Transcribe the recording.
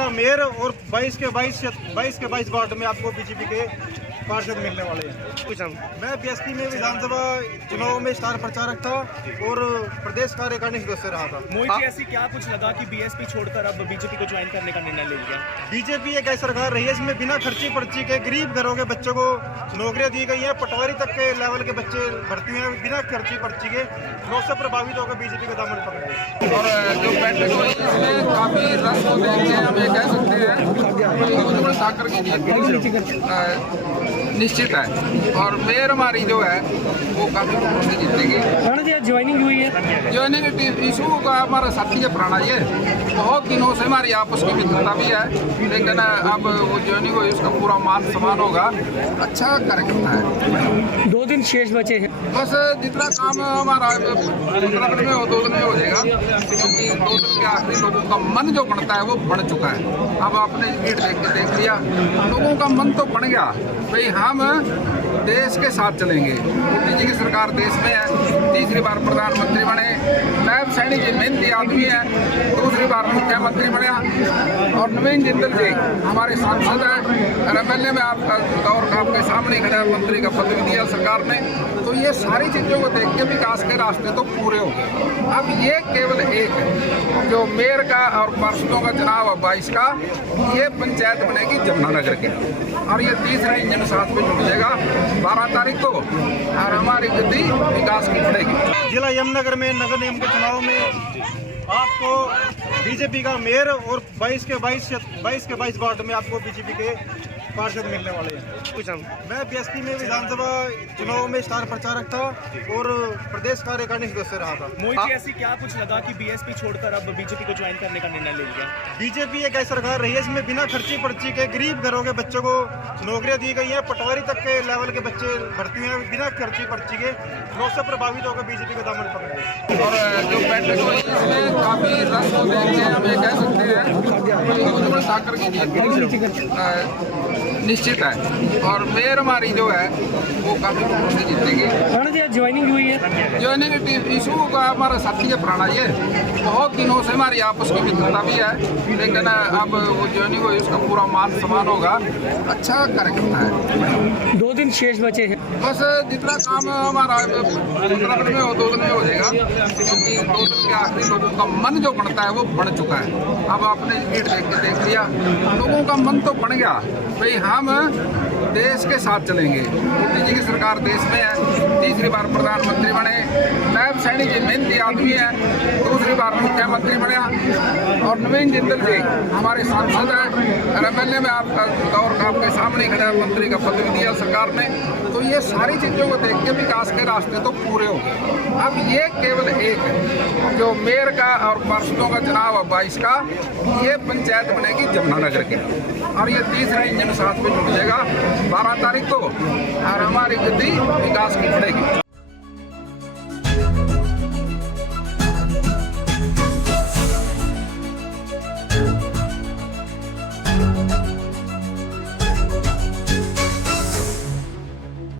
का मेयर और 22 के 22 वार्ड में आपको बीजेपी के पार्षद मिलने वाले हैं। मैं बीएसपी में विधानसभा चुनाव में स्टार प्रचारक था और प्रदेश कार्यकारिणी सदस्य रहा था। मोहित जी, ऐसी क्या कुछ लगा कि बीएसपी छोड़कर अब बीजेपी को ज्वाइन करने का निर्णय ले लिया? बीजेपी एक ऐसी सरकार रही है इसमें बिना खर्ची पर्ची के गरीब घरों के बच्चों को नौकरियां दी गई हैं। पटवारी तक के लेवल के बच्चे भर्ती हुए हैं बिना खर्ची पर्ची के। लोग से प्रभावित होकर बीजेपी का दामन पकड़ गए। और जो बैठक हुई इसमें काफी रस को देख के हम ये कह सकते हैं उज्ज्वल ठाकर की जीत निश्चित है और मेयर हमारी जो है वो काफी वोटों से जीतेगी। ज्वाइनिंग हुई है, ज्वाइनिंग इशू का हमारा साथी है पुराना, ये बहुत दिनों से हमारी आपस की मित्रता भी है, लेकिन अब वो ज्वाइनिंग हुई उसका पूरा मान सम्मान होगा। अच्छा कार्यकर्ता है। 2 दिन शेष बचे हैं, बस जितना काम हमारा 15 दिन में हो 2 दिन में हो जाएगा, क्योंकि 2 दिन के आखिरी लोगों का मन जो बनता है वो बन चुका है। अब आपने भीड़ देख लिया, लोगों का मन तो बन गया भाई हम देश के साथ चलेंगे। मोदी जी की सरकार देश में है, तीसरी बार प्रधानमंत्री बने, नायब सैनी जी मेहनती आदमी है, दूसरी बार मुख्यमंत्री बने और नवीन जिंदल जी हमारे सांसद हैं और एमएलए में आपका दौर का आपके सामने खड़ा मंत्री का पद भी दिया सरकार ने। तो ये सारी चीज़ों को देख के विकास के रास्ते तो पूरे हो गए। अब ये केवल एक है जो मेयर का और पार्षदों का चुनाव 22 का, ये पंचायत बनेगी जमुनानगर के और ये तीसरा इंजन साथ में जुड़ जाएगा 12 तारीख को और हमारी गति विकास की बढ़ेगी। जिला यमुनानगर में नगर निगम के चुनाव में आपको बीजेपी का मेयर और 22 के 22 वार्ड में आपको बीजेपी के पार्षद मिलने वाले हैं। मैं बीएसपी में विधानसभा चुनाव में स्टार प्रचारक था और प्रदेश कार्यकारिणी सदस्य रहा था। मोहित जी, ऐसी क्या कुछ लगा कि बीएसपी छोड़कर अब बीजेपी को ज्वाइन करने का निर्णय ले लिया? बीजेपी एक ऐसी सरकार रही है इसमें बिना खर्ची पर्ची के गरीब घरों के बच्चों को नौकरियां दी गई हैं। पटवारी तक के लेवल के बच्चे भर्ती हुए हैं बिना खर्ची पर्ची के। लोग से प्रभावित होकर बीजेपी का दामन पकड़ गए। और जो बैठक हुई इसमें काफी रस को देख के हम ये कह सकते हैं उज्ज्वल ठाकर की जीत निश्चित है और मेयर हमारी जो है वो काफी वोटों से जीतेगी। ज्वाइनिंग हुई है, ज्वाइनिंग इशू का हमारा साथी है पुराना, ये बहुत दिनों से हमारी आपस की मित्रता भी है, लेकिन अब वो ज्वाइनिंग हुई उसका पूरा मान सम्मान होगा। अच्छा कार्यकर्ता है। 2 दिन शेष बचे हैं, बस जितना काम हमारा 15 दिन में हो 2 दिन में हो जाएगा, क्योंकि 2 दिन के आखिरी लोगों का मन जो बनता है वो बन चुका है। अब आपने भीड़ देख लिया, लोगों का मन तो बन गया भाई हम देश के साथ चलेंगे। मोदी जी की सरकार देश में है, तीसरी बार प्रधानमंत्री बने, नायब सैनी जी मेहनती आदमी है, दूसरी बार मुख्यमंत्री बने और नवीन जिंदल जी हमारे सांसद हैं और एमएलए में आपका दौर का आपके सामने खड़ा मंत्री का पद भी दिया सरकार ने। तो ये सारी चीज़ों को देख के विकास के रास्ते तो पूरे हो गए। अब ये केवल एक है जो मेयर का और पार्षदों का चुनाव 22 का, ये पंचायत बनेगी जमुनानगर के और ये तीसरा इंजन साथ में जुड़ जाएगा 12 तारीख को और हमारी गति विकास की बढ़ेगी।